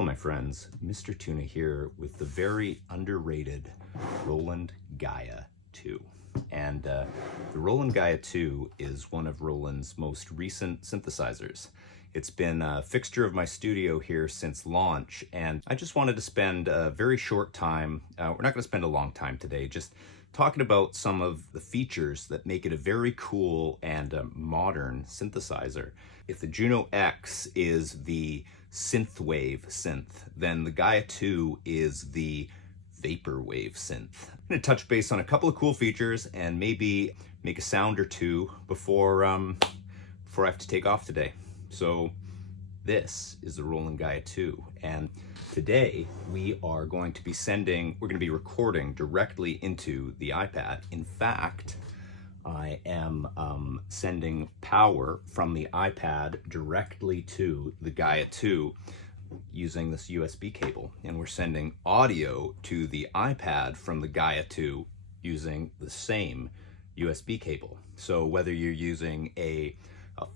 Hello my friends, Mr. Tuna here with the very underrated Roland GAIA 2. And the Roland GAIA 2 is one of Roland's most recent synthesizers. It's been a fixture of my studio here since launch, and I just wanted to spend a very short time, we're not going to spend a long time today, just talking about some of the features that make it a very cool and modern synthesizer. If the Juno X is the Synthwave synth, then the GAIA 2 is the Vaporwave synth. I'm going to touch base on a couple of cool features and maybe make a sound or two before I have to take off today. So this is the Roland GAIA 2, and today we are going to be recording directly into the iPad. In fact, I am sending power from the iPad directly to the GAIA 2 using this USB cable, and we're sending audio to the iPad from the GAIA 2 using the same USB cable. So whether you're using a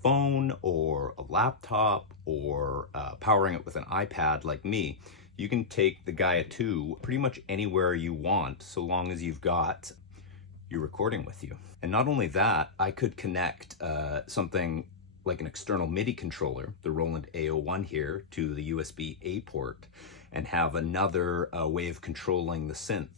phone or a laptop or powering it with an iPad like me, you can take the GAIA 2 pretty much anywhere you want, so long as you've got your recording with you. And not only that, I could connect something like an external MIDI controller, the Roland A01 here, to the USB-A port, and have another way of controlling the synth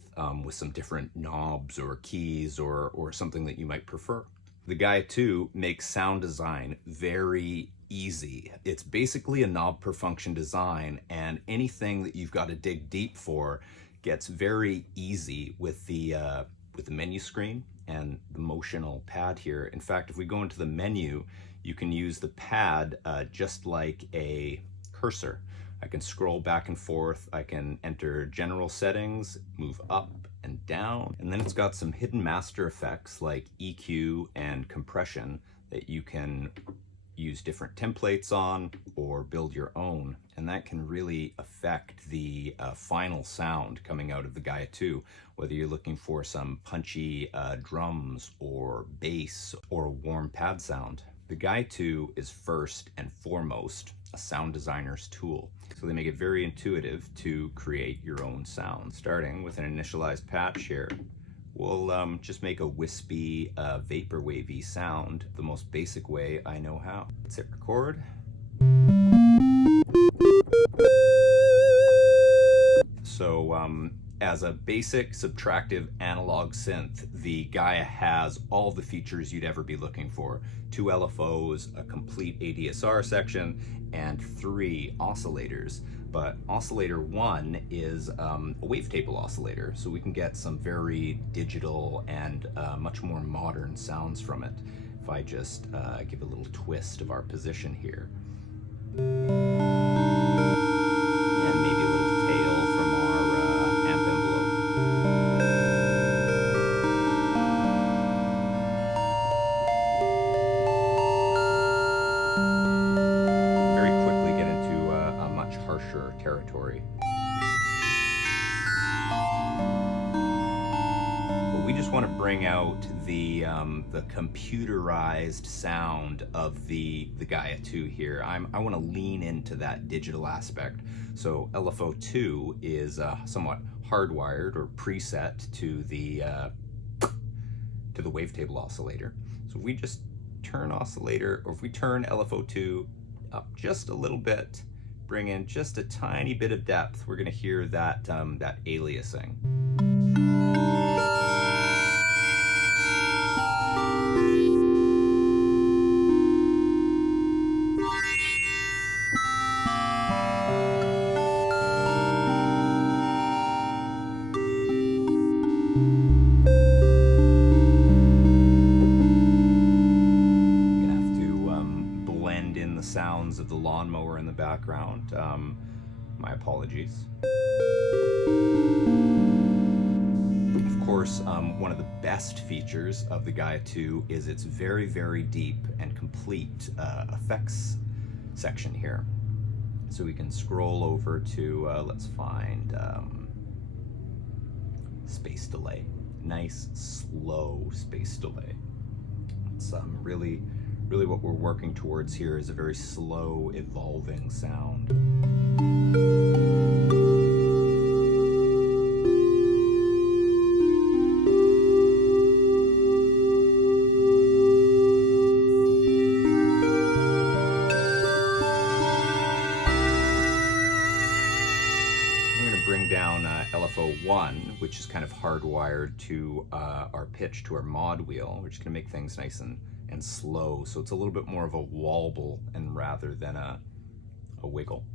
with some different knobs or keys or something that you might prefer. The GAIA 2 makes sound design very easy. It's basically a knob per function design, and anything that you've got to dig deep for gets very easy with the menu screen and the motional pad here. In fact, if we go into the menu, you can use the pad just like a cursor. I can scroll back and forth, I can enter general settings, move up and down, and then it's got some hidden master effects like EQ and compression that you can use different templates on or build your own, and that can really affect the final sound coming out of the GAIA 2, whether you're looking for some punchy drums or bass or a warm pad sound. The GAIA 2 is first and foremost a sound designer's tool, so they make it very intuitive to create your own sound. Starting with an initialized patch here, we'll just make a wispy, vaporwavy sound the most basic way I know how. Let's hit record. So as a basic subtractive analog synth, the GAIA has all the features you'd ever be looking for. 2 LFOs, a complete ADSR section, and 3 oscillators. But oscillator 1 is a wavetable oscillator, so we can get some very digital and much more modern sounds from it. If I just give a little twist of our position here. And maybe a little tail from our amp envelope. Very quickly get into a much harsher territory. But we just want to bring out the computerized sound of the GAIA 2 here. I want to lean into that digital aspect. So LFO 2 is somewhat hardwired or preset to the wavetable oscillator. So if we just turn oscillator, or if we turn LFO 2 up just a little bit, bring in just a tiny bit of depth, we're going to hear that that aliasing. Sounds of the lawnmower in the background. My apologies. Of course, one of the best features of the GAIA 2 is its very, very deep and complete effects section here. So we can scroll over to, let's find space delay. Nice, slow space delay. It's really what we're working towards here is a very slow, evolving sound. 1, which is kind of hardwired to our pitch, to our mod wheel. We're just gonna make things nice and slow, so it's a little bit more of a wobble and rather than a wiggle.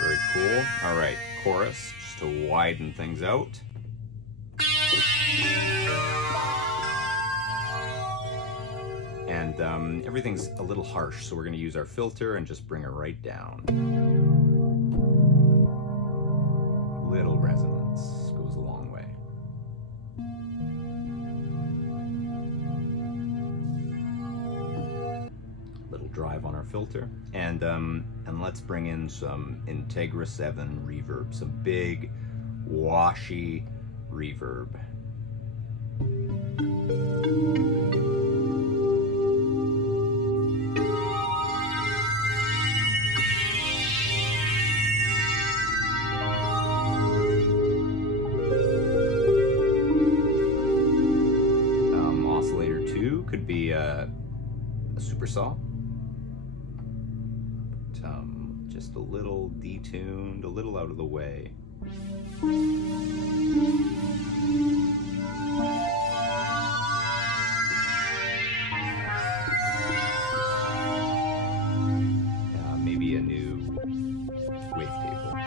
Very cool. All right, chorus, just to widen things out. And everything's a little harsh, so we're going to use our filter and just bring it right down. Little resonance goes a long way. Little drive on our filter, and let's bring in some Integra 7 reverb, some big, washy reverb. Oscillator 2 could be a super saw. Just a little detuned, a little out of the way. Maybe a new wavetable.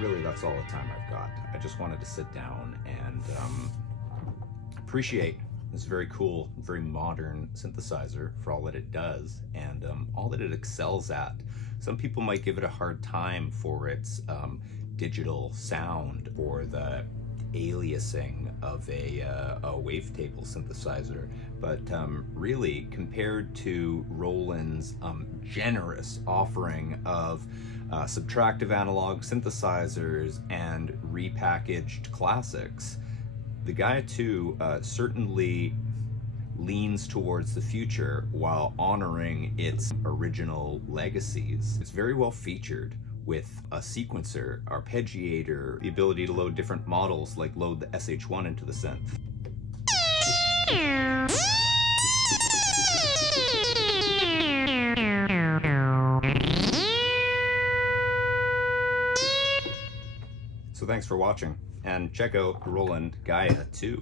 Really, that's all the time I've got. I just wanted to sit down and appreciate this very cool, very modern synthesizer for all that it does and all that it excels at. Some people might give it a hard time for its digital sound or the aliasing of a wavetable synthesizer, but really, compared to Roland's generous offering of subtractive analog synthesizers and repackaged classics, the GAIA 2 certainly leans towards the future while honoring its original legacies. It's very well featured with a sequencer, arpeggiator, the ability to load different models, like load the SH1 into the synth. So thanks for watching, and check out Roland GAIA 2.